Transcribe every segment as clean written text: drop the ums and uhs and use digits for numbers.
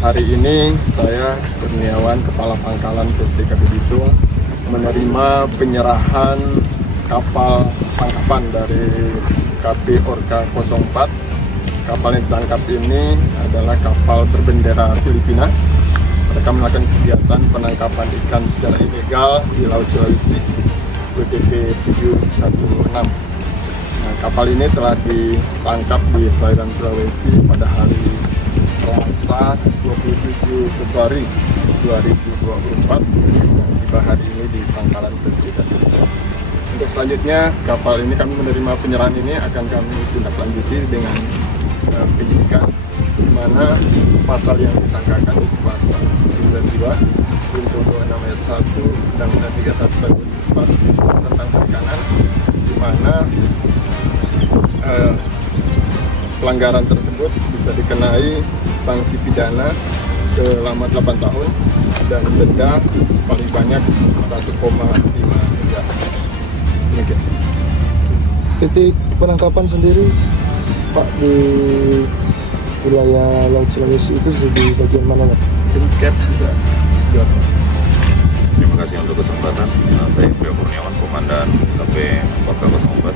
Hari ini saya Kurniawan, Kepala Pangkalan PSDKP Bitung, menerima penyerahan kapal tangkapan dari KP Orca 04. Kapal yang ditangkap ini adalah kapal berbendera Filipina. Mereka melakukan kegiatan penangkapan ikan secara ilegal di Laut Sulawesi, WPP 716. Nah, kapal ini telah ditangkap di perairan Sulawesi pada hari Selasa 27 Februari 2024 dan tiba hari ini di Pangkalan PSDKP. Untuk selanjutnya, kapal ini kami menerima penyerahan ini akan kami tindak lanjuti dengan penyidikan, di mana pasal yang disangkakan itu pasal 92 junto 26 ayat 1 Undang-Undang 31 tahun 2004 tentang perikanan, di mana pelanggaran tersebut bisa dikenai sanksi pidana selama 8 tahun dan denda paling banyak 1,5 miliar. Demikian. Titik penangkapan sendiri, Pak, di wilayah Laut Sulawesi itu di bagian mana, Pak? Tim Cap bisa jelaskan. Terima kasih untuk kesempatan. Saya Prio Kurniawan, Komandan KP Orca 04.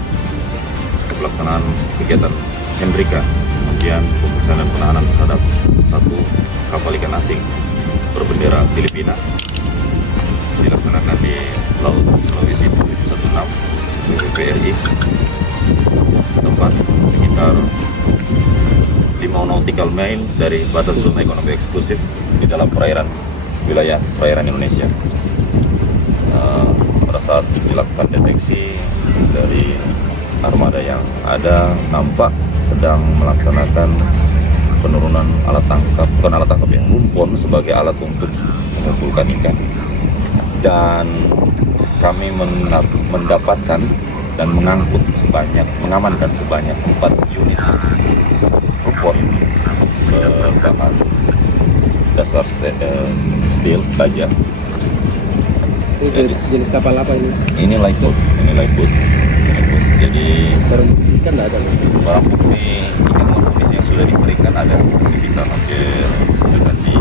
Pelaksanaan kegiatan Hendrika, kemudian pemeriksaan dan penahanan terhadap satu kapal ikan asing berbendera Filipina dilaksanakan di Laut Sulawesi 716 WPPRI, tempat sekitar 5 nautical mile dari batas zona ekonomi eksklusif di dalam wilayah perairan Indonesia. Pada saat dilakukan deteksi dari armada yang ada, nampak sedang melaksanakan penurunan alat tangkap, bukan alat tangkap yang rumpon sebagai alat untuk mengumpulkan ikan. Dan kami mendapatkan dan mengamankan sebanyak 4 unit rumpon bahan dasar steel baja. Ini jenis kapal apa ini? Ini lightboat. Jadi Barang bukti kan nggak ada, Pak? barang bukti ikan monopis yang sudah diberikan ada sekitar hampir mendekati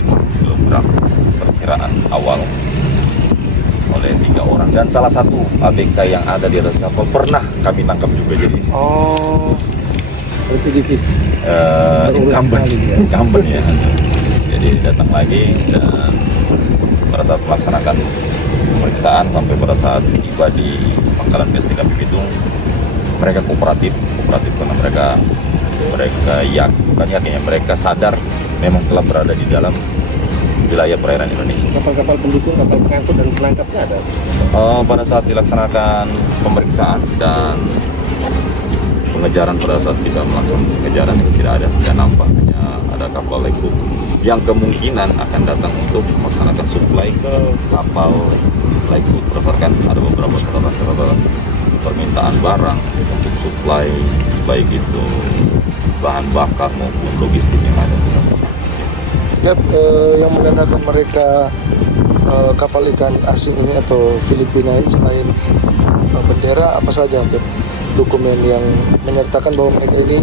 50 kg perkiraan awal oleh 3 orang, dan salah satu ABK yang ada di atas kapal pernah kami tangkap juga. Jadi Oh, residivis. incumbent ya. Jadi datang lagi, dan pada saat melaksanakan pemeriksaan sampai pada saat tiba di Pangkalan PSDKP Bitung, mereka kooperatif karena mereka sadar memang telah berada di dalam wilayah perairan Indonesia. Kapal-kapal pendukung, kapal pengangkut dan penangkapnya ada? Pada saat dilaksanakan pemeriksaan dan pengejaran, pada saat kita melakukan pengejaran itu tidak nampak, hanya ada kapal lightboat yang kemungkinan akan datang untuk melaksanakan supply ke kapal lightboat, berdasarkan ada beberapa catatan permintaan barang untuk supply, baik itu bahan bakar maupun logistik yang ada. Cap, yang menandakan mereka kapal ikan asing ini atau Filipina ini, selain bendera, apa saja, Cap, dokumen yang menyertakan bahwa mereka ini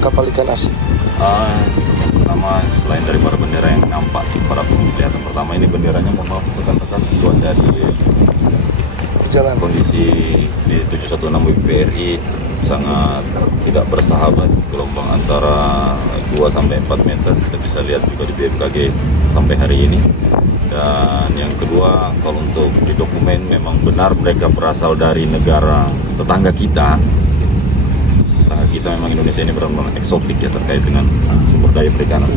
kapal ikan asing? Yang pertama, selain dari para bendera yang nampak pada penglihatan pertama, ini benderanya mohon maaf rekan-rekan, cuaca di Jalan. kondisi di 716 WPRI sangat tidak bersahabat, gelombang antara 2 sampai 4 meter, kita bisa lihat juga di BMKG sampai hari ini. Dan yang kedua, kalau untuk di dokumen memang benar mereka berasal dari negara tetangga kita. Memang Indonesia ini benar-benar eksotik ya terkait dengan sumber daya perikanan.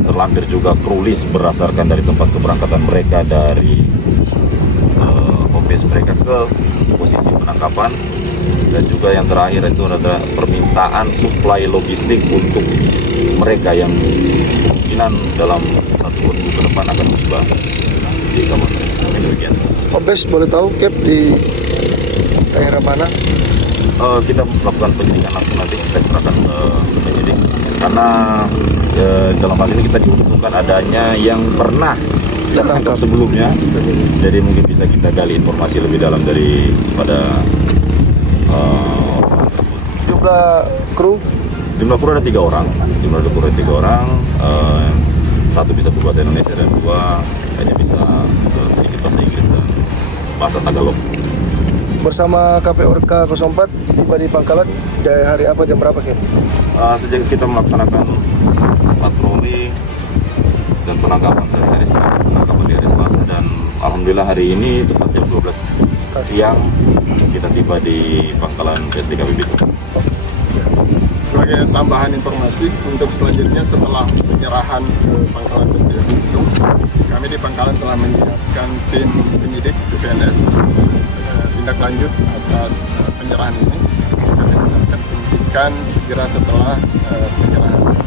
Terlampir juga kru list berdasarkan dari tempat keberangkatan mereka dari base mereka ke posisi penangkapan, dan juga yang terakhir itu adalah permintaan suplai logistik untuk mereka yang kemungkinan dalam 1 minggu ke depan akan tiba di kapal. Demikian. Kombes, boleh tahu, Cap, di daerah mana? Kita melakukan penyidikan langsung, nanti kita serahkan ke penyidik, karena dalam hal ini kita diuntungkan adanya yang pernah ditangkap sebelumnya, jadi mungkin bisa kita gali informasi lebih dalam daripada Jumlah kru Jumlah kru ada 3 orang. Satu bisa berbahasa Indonesia dan 2 hanya bisa sedikit bahasa Inggris dan bahasa Tagalog. Bersama KP-Orka 04 tiba di Pangkalan dari hari apa, jam berapa, Kep? Sejak kita melaksanakan patroli dan penangkapan dari hari Senin, penangkapan di hari Selasa, dan alhamdulillah hari ini tepat jam 12 siang kita tiba di Pangkalan PSDKP Bitung. Sebagai tambahan informasi, untuk selanjutnya setelah penyerahan ke Pangkalan PSDKP Bitung, kami di Pangkalan telah menyiapkan tim penyidik PNS tindak lanjut atas penyerahan ini. Kami akan penyidikan segera setelah penyerahan.